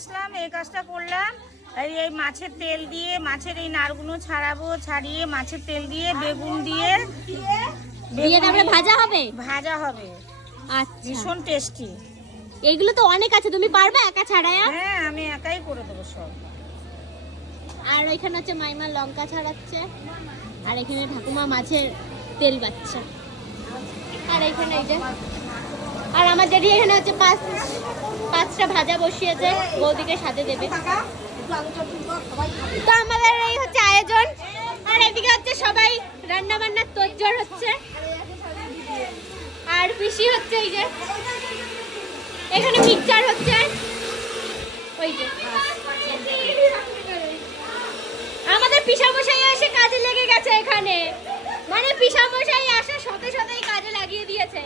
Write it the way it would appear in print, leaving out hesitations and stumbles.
আসলাম, এই কাজটা করলাম। এই মাছের তেল দিয়ে মাছের এই নারগুলো ছাড়াবো, ছাড়িয়ে মাছের তেল দিয়ে বেগুন দিয়ে তারপরে ভাজা হবে। ভাজা হবে, আচ্ছা, ভীষণ টেস্টি। এইগুলো তো অনেক আছে, তুমি পারবে একা ছাড়ায়া? হ্যাঁ, আমি একাই করে দেবো সব। আর এখানে হচ্ছে মাইমা লঙ্কা ছাড়াচ্ছে, আর এখানে ঠাকুমা মাছের তেল বাচ্ছে, আর এখানে এই যে আর আমার জেঠি এখানে হচ্ছে পাঁচটা ভাজা বসিয়েছে, বৌদিকে সাথে দেবে। তো আমাদের এই হচ্ছে আয়োজন, আর এদিকে হচ্ছে সবাই রান্না বান্নার তোড়জোড় হচ্ছে। আর পিসি হচ্ছে এই যে এখানে মিক্সচার হচ্ছে, ওই যে আমাদের পিসামশাই এসে কাজে লেগে গেছে এখানে, মানে পিসামশাই আসার সাথে সাথেই কাজে লাগিয়ে দিয়েছে।